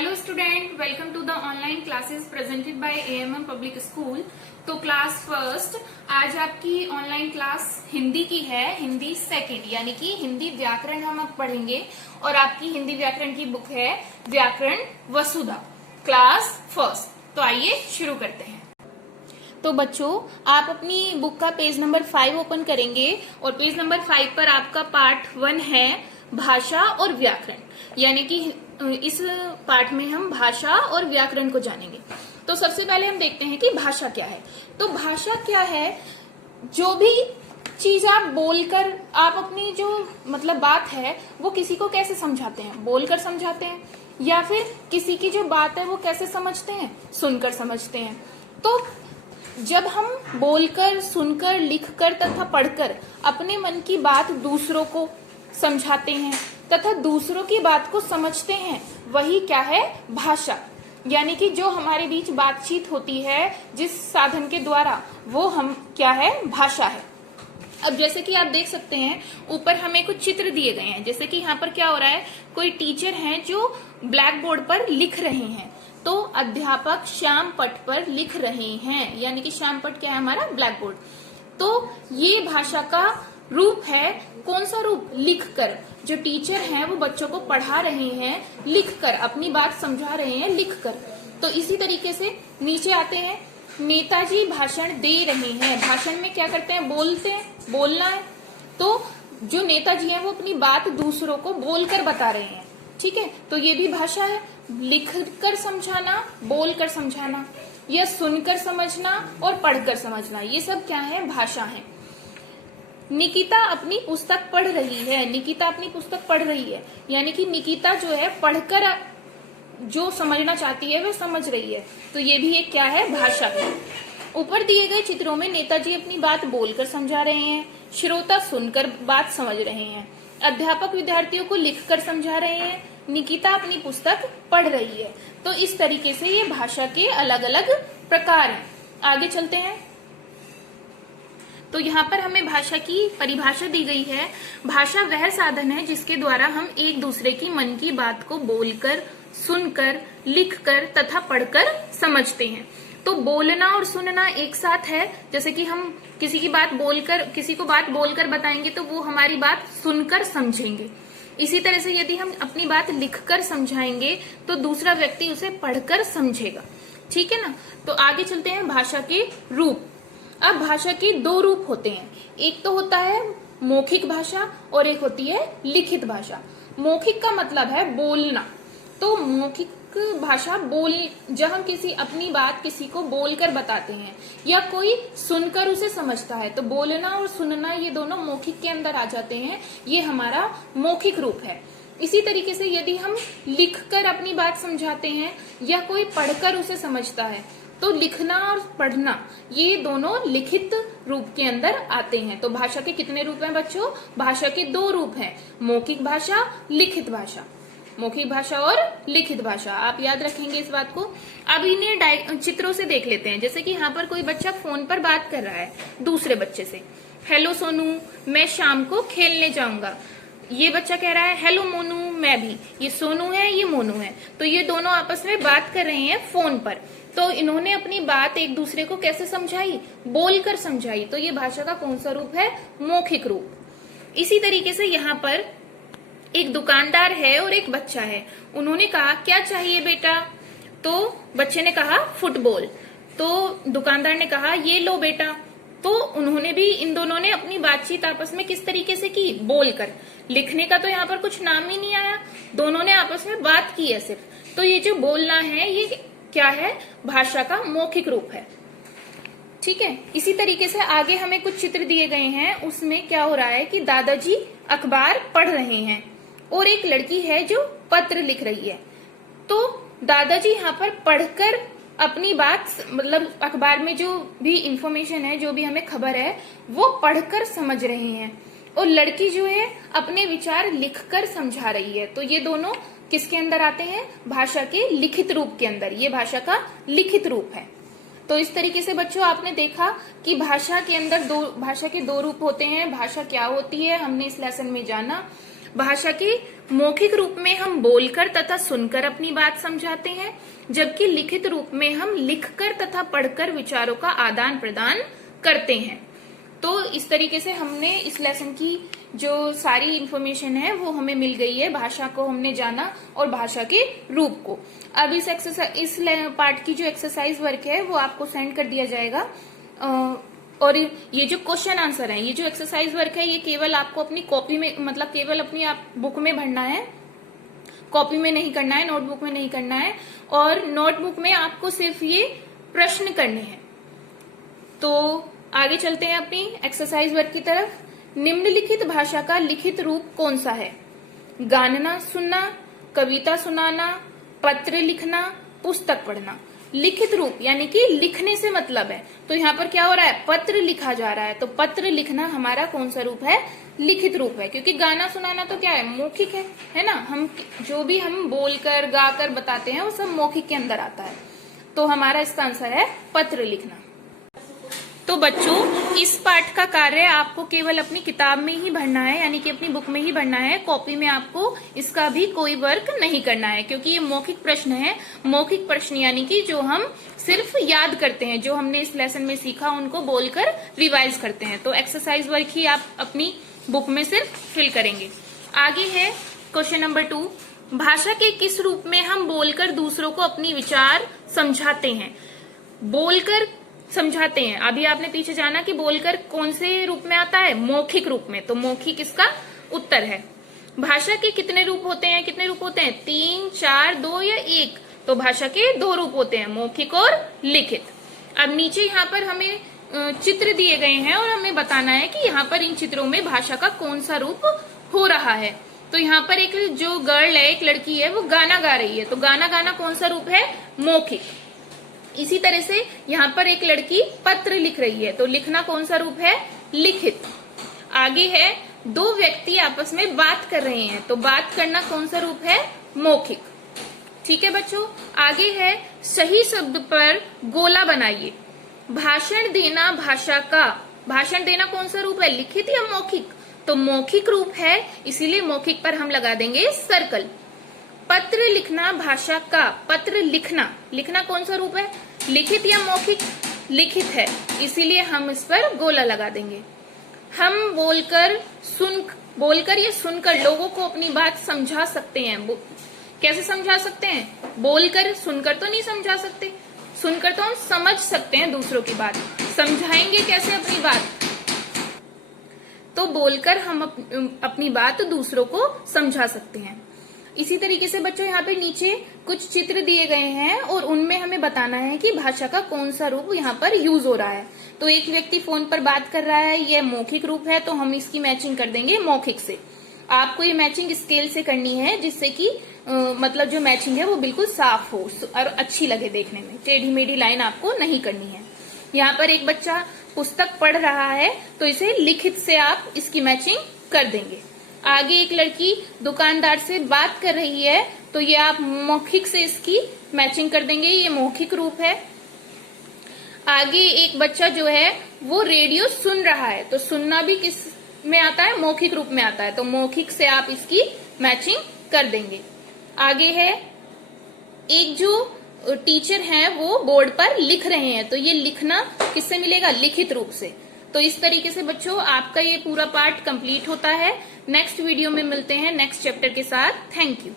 Hello student, welcome to the online classes presented by AMM public school. तो class first, आज आपकी online class Hindi की है, Hindi second, यानी कि हिंदी व्याकरण हम अब पढ़ेंगे। और आपकी हिंदी व्याकरण की बुक है व्याकरण वसुधा, क्लास फर्स्ट। तो आइए शुरू करते हैं। तो बच्चों, आप अपनी बुक का पेज नंबर 5 ओपन करेंगे और पेज नंबर 5 पर आपका पार्ट 1 है भाषा और व्याकरण, यानी कि इस पाठ में हम भाषा और व्याकरण को जानेंगे। तो सबसे पहले हम देखते हैं कि भाषा क्या है। तो भाषा क्या है? जो भी चीज आप बोलकर आप अपनी जो बात है वो किसी को कैसे समझाते हैं? बोलकर समझाते हैं, या फिर किसी की जो बात है वो कैसे समझते हैं? सुनकर समझते हैं। तो जब हम बोलकर, सुनकर, लिखकर तथा पढ़कर अपने मन की बात दूसरों को समझाते हैं तथा दूसरों की बात को समझते हैं, वही क्या है? भाषा। यानी कि जो हमारे बीच बातचीत होती है जिस साधन के द्वारा, वो हम क्या है? भाषा है। अब जैसे कि आप देख सकते हैं ऊपर हमें कुछ चित्र दिए गए हैं। जैसे कि यहाँ पर क्या हो रहा है, कोई टीचर हैं जो ब्लैक बोर्ड पर लिख रहे हैं। तो अध्यापक श्याम पट पर लिख रहे हैं, यानी कि श्याम पट क्या है? हमारा ब्लैक बोर्ड। तो ये भाषा का रूप है। कौन सा रूप? लिखकर। जो टीचर हैं वो बच्चों को पढ़ा रहे हैं लिखकर, अपनी बात समझा रहे हैं लिखकर। तो इसी तरीके से नीचे आते हैं, नेताजी भाषण दे रहे हैं। भाषण में क्या करते हैं? बोलते हैं, बोलना है। तो जो नेताजी हैं वो अपनी बात दूसरों को बोलकर बता रहे हैं। ठीक है, तो ये भी भाषा है। लिखकर समझाना, बोलकर समझाना, या सुनकर समझना और पढ़कर समझना, ये सब क्या है? भाषा है। निकिता अपनी पुस्तक पढ़ रही है। निकिता अपनी पुस्तक पढ़ रही है, यानी कि निकिता जो है पढ़कर जो समझना चाहती है वह समझ रही है। तो ये भी एक क्या है? भाषा है। ऊपर दिए गए चित्रों में नेताजी अपनी बात बोलकर समझा रहे हैं, श्रोता सुनकर बात समझ रहे हैं, अध्यापक विद्यार्थियों को लिखकर समझा रहे हैं, निकिता अपनी पुस्तक पढ़ रही है। तो इस तरीके से ये भाषा के अलग अलग प्रकार हैं। आगे चलते हैं। तो यहाँ पर हमें भाषा की परिभाषा दी गई है। भाषा वह साधन है जिसके द्वारा हम एक दूसरे की मन की बात को बोलकर, सुनकर, लिखकर तथा पढ़कर समझते हैं। तो बोलना और सुनना एक साथ है। जैसे कि हम किसी की बात बोलकर, किसी को बात बोलकर बताएंगे तो वो हमारी बात सुनकर समझेंगे। इसी तरह से यदि हम अपनी बात लिखकर समझाएंगे तो दूसरा व्यक्ति उसे पढ़कर समझेगा। ठीक है ना? तो आगे चलते हैं भाषा के रूप। अब भाषा के दो रूप होते हैं। एक तो होता है मौखिक भाषा और एक होती है लिखित भाषा। मौखिक का मतलब है बोलना। तो मौखिक भाषा जब हम किसी अपनी बात किसी को बोलकर बताते हैं या कोई सुनकर उसे समझता है, तो बोलना और सुनना ये दोनों मौखिक के अंदर आ जाते हैं। ये हमारा मौखिक रूप है। इसी तरीके से यदि हम लिखकर अपनी बात समझाते हैं या कोई पढ़कर उसे समझता है, तो लिखना और पढ़ना ये दोनों लिखित रूप के अंदर आते हैं। तो भाषा के कितने रूप हैं बच्चों? भाषा के दो रूप हैं, मौखिक भाषा, लिखित भाषा। मौखिक भाषा और लिखित भाषा, आप याद रखेंगे इस बात को। अब इन्हें चित्रों से देख लेते हैं। जैसे कि यहाँ पर कोई बच्चा फोन पर बात कर रहा है दूसरे बच्चे से। हेलो सोनू, मैं शाम को खेलने जाऊंगा। ये बच्चा कह रहा है हेलो मोनू, मैं भी। ये सोनू है, ये मोनू है। तो ये दोनों आपस में बात कर रहे हैं फोन पर। तो इन्होंने अपनी बात एक दूसरे को कैसे समझाई? बोलकर समझाई। तो ये भाषा का कौन सा रूप है? मौखिक रूप। इसी तरीके से यहाँ पर एक दुकानदार है और एक बच्चा है। उन्होंने कहा क्या चाहिए बेटा? तो बच्चे ने कहा फुटबॉल। तो दुकानदार ने कहा ये लो बेटा। तो उन्होंने भी, इन दोनों ने अपनी बातचीत आपस में किस तरीके से की? बोलकर। लिखने का तो यहाँ पर कुछ नाम ही नहीं आया, दोनों ने आपस में बात की है सिर्फ। तो ये जो बोलना है ये क्या है? भाषा का मौखिक रूप है। ठीक है, इसी तरीके से आगे हमें कुछ चित्र दिए गए हैं। उसमें क्या हो रहा है कि दादाजी अखबार पढ़ रहे हैं और एक लड़की है जो पत्र लिख रही है। तो दादाजी यहाँ पर पढ़कर अपनी बात, अखबार में जो भी इंफॉर्मेशन है, जो भी हमें खबर है, वो पढ़कर समझ रहे हैं। और लड़की जो है अपने विचार लिखकर समझा रही है। तो ये दोनों किसके अंदर आते हैं? भाषा के लिखित रूप के अंदर। ये भाषा का लिखित रूप है। तो इस तरीके से बच्चों आपने देखा कि भाषा के अंदर भाषा के दो रूप होते हैं। भाषा क्या होती है हमने इस लेसन में जाना। भाषा के मौखिक रूप में हम बोलकर तथा सुनकर अपनी बात समझाते हैं, जबकि लिखित रूप में हम लिखकर तथा पढ़कर विचारों का आदान प्रदान करते हैं। तो इस तरीके से हमने इस लेसन की जो सारी इंफॉर्मेशन है वो हमें मिल गई है। भाषा को हमने जाना और भाषा के रूप को। अब इस पार्ट की जो एक्सरसाइज वर्क है वो आपको सेंड कर दिया जाएगा। और ये जो क्वेश्चन आंसर है, ये जो एक्सरसाइज वर्क है, ये केवल आपको अपनी कॉपी में, मतलब केवल अपनी आप बुक में भरना है, कॉपी में नहीं करना है, नोटबुक में नहीं करना है। और नोटबुक में आपको सिर्फ ये प्रश्न करने हैं। तो आगे चलते हैं अपनी एक्सरसाइज वर्क की तरफ। निम्नलिखित भाषा का लिखित रूप कौन सा है? गाना सुनना, कविता सुनाना, पत्र लिखना, पुस्तक पढ़ना। लिखित रूप यानी कि लिखने से मतलब है, तो यहाँ पर क्या हो रहा है? पत्र लिखा जा रहा है, तो पत्र लिखना हमारा कौन सा रूप है? लिखित रूप है। क्योंकि गाना सुनाना तो क्या है? मौखिक है ना। हम जो भी हम बोलकर गाकर बताते हैं वो सब मौखिक के अंदर आता है, तो हमारा इसका आंसर है पत्र लिखना। तो बच्चों, इस पाठ का कार्य आपको केवल अपनी किताब में ही भरना है, यानी कि अपनी बुक में ही भरना है। कॉपी में आपको इसका भी कोई वर्क नहीं करना है, क्योंकि ये मौखिक प्रश्न है। मौखिक प्रश्न यानी कि जो हम सिर्फ याद करते हैं, जो हमने इस लेसन में सीखा उनको बोलकर रिवाइज करते हैं। तो एक्सरसाइज वर्क ही आप अपनी बुक में सिर्फ फिल करेंगे। आगे है क्वेश्चन नंबर 2। भाषा के किस रूप में हम बोलकर दूसरों को अपनी विचार समझाते हैं? बोलकर समझाते हैं। अभी आपने पीछे जाना कि बोलकर कौन से रूप में आता है? मौखिक रूप में। तो मौखिक इसका उत्तर है। भाषा के कितने रूप होते हैं? कितने रूप होते हैं? 3, 4, 2 या 1? तो भाषा के 2 रूप होते हैं, मौखिक और लिखित। अब नीचे यहाँ पर हमें चित्र दिए गए हैं और हमें बताना है कि यहाँ पर इन चित्रों में भाषा का कौन सा रूप हो रहा है। तो यहाँ पर एक जो गर्ल है, एक लड़की है, वो गाना गा रही है, तो गाना गाना कौन सा रूप है? मौखिक। इसी तरह से यहाँ पर एक लड़की पत्र लिख रही है, तो लिखना कौन सा रूप है? लिखित। आगे है 2 व्यक्ति आपस में बात कर रहे हैं, तो बात करना कौन सा रूप है? मौखिक। ठीक है बच्चों। आगे है सही शब्द पर गोला बनाइए। भाषण देना भाषा का, भाषण देना कौन सा रूप है? लिखित या मौखिक? तो मौखिक रूप है, इसीलिए मौखिक पर हम लगा देंगे सर्कल। पत्र लिखना भाषा का, पत्र लिखना, लिखना कौन सा रूप है? लिखित या मौखिक? लिखित है, इसीलिए हम इस पर गोला लगा देंगे। हम बोलकर या सुनकर लोगों को अपनी बात समझा सकते हैं। कैसे समझा सकते हैं? बोलकर, सुनकर तो नहीं समझा सकते। सुनकर तो हम समझ सकते हैं दूसरों की बात, समझाएंगे कैसे अपनी बात? तो बोलकर हम अपनी बात दूसरों को समझा सकते हैं। इसी तरीके से बच्चों यहाँ पे नीचे कुछ चित्र दिए गए हैं और उनमें हमें बताना है कि भाषा का कौन सा रूप यहाँ पर यूज हो रहा है। तो एक व्यक्ति फोन पर बात कर रहा है, यह मौखिक रूप है, तो हम इसकी मैचिंग कर देंगे मौखिक से। आपको ये मैचिंग स्केल से करनी है, जिससे कि मतलब जो मैचिंग है वो बिल्कुल साफ हो और अच्छी लगे देखने में। टेढ़ी मेढ़ी लाइन आपको नहीं करनी है। यहाँ पर एक बच्चा पुस्तक पढ़ रहा है, तो इसे लिखित से आप इसकी मैचिंग कर देंगे। आगे एक लड़की दुकानदार से बात कर रही है, तो ये आप मौखिक से इसकी मैचिंग कर देंगे, ये मौखिक रूप है। आगे एक बच्चा जो है वो रेडियो सुन रहा है, तो सुनना भी किस में आता है? मौखिक रूप में आता है, तो मौखिक से आप इसकी मैचिंग कर देंगे। आगे है एक जो टीचर हैं वो बोर्ड पर लिख रहे हैं, तो ये लिखना किससे मिलेगा? लिखित रूप से। तो इस तरीके से बच्चों आपका ये पूरा पार्ट कंप्लीट होता है। नेक्स्ट वीडियो में मिलते हैं नेक्स्ट चैप्टर के साथ। Thank you.